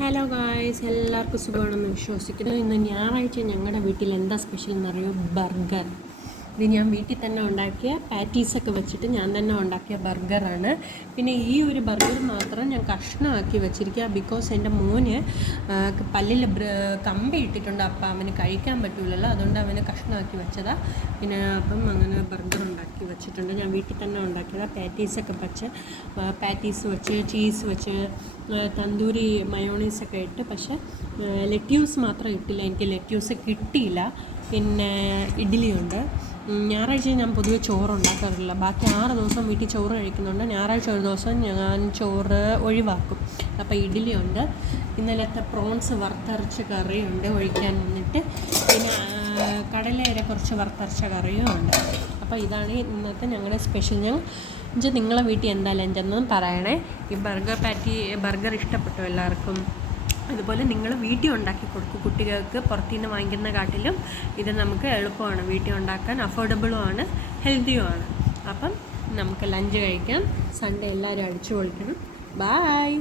Hello guys, എല്ലാവർക്കും സുഖമാണെന്ന് വിശ്വസിക്കുന്നു. ഇന്ന് ഞായറാഴ്ച ഞങ്ങളുടെ വീട്ടിൽ എന്താ സ്പെഷ്യൽ എന്നറിയോ? ബർഗർ. ഇത് ഞാൻ വീട്ടിൽ തന്നെ ഉണ്ടാക്കിയ പാറ്റീസൊക്കെ വെച്ചിട്ട് ഞാൻ തന്നെ ഉണ്ടാക്കിയ ബർഗറാണ്. പിന്നെ ഈ ഒരു ബർഗർ മാത്രം ഞാൻ കഷ്ണമാക്കി വെച്ചിരിക്കുക. ബിക്കോസ് എൻ്റെ മോന് പല്ലിൽ കമ്പി ഇട്ടിട്ടുണ്ട്. അപ്പം അവന് കഴിക്കാൻ പറ്റില്ലല്ലോ, അതുകൊണ്ട് അവന് കഷ്ണമാക്കി വെച്ചതാണ്. പിന്നെ അപ്പം അങ്ങനെ ബർഗർ ഉണ്ടാക്കി വെച്ചിട്ടുണ്ട്. ഞാൻ വീട്ടിൽ തന്നെ ഉണ്ടാക്കിയതാണ്. പാറ്റീസ് വെച്ച് ചീസ് വെച്ച് തന്തൂരി മയോണീസൊക്കെ ഇട്ട്. പക്ഷേ ലെറ്റ്യൂസ് മാത്രം ഇട്ടില്ല, എനിക്ക് ലെറ്റ്യൂസ് കിട്ടിയില്ല. പിന്നെ ഇഡ്ഡലിയുണ്ട്. ഞായറാഴ്ച ഞാൻ പൊതുവെ ചോറ് ഉണ്ടാക്കാറില്ല. ബാക്കി 6 ദിവസം വീട്ടിൽ ചോറ് കഴിക്കുന്നുണ്ട്. ഞായറാഴ്ച ഒരു ദിവസം ഞാൻ ചോറ് ഒഴിവാക്കും. അപ്പോൾ ഇഡ്ഡലിയുണ്ട്. ഇന്നലത്തെ പ്രോൺസ് വറുത്തരച്ച കറിയുണ്ട് ഒഴിക്കാൻ വന്നിട്ട്. പിന്നെ കടലയുടെ കുറച്ച് വറുത്തരച്ച കറിയും ഉണ്ട്. അപ്പോൾ ഇതാണ് ഇന്നത്തെ ഞങ്ങളുടെ സ്പെഷ്യൽ. നിങ്ങളെ വീട്ടിൽ എന്താ ലഞ്ചെന്നും പറയണേ. ഈ ബർഗർ ഇഷ്ടപ്പെട്ടു എല്ലാവർക്കും? അതുപോലെ നിങ്ങൾ വീട്ടിൽ ഉണ്ടാക്കി കൊടുക്കും കുട്ടികൾക്ക്. പുറത്തുനിന്ന് വാങ്ങിക്കുന്ന കാട്ടിലും ഇത് നമുക്ക് എളുപ്പമാണ് വീട്ടിൽ ഉണ്ടാക്കാൻ, അഫോർഡബിളുമാണ്, ഹെൽത്തിയുമാണ്. അപ്പം നമുക്ക് ലഞ്ച് കഴിക്കാം. സൺഡേ എല്ലാവരും അടിച്ചു പൊളിക്കണം. ബായ്.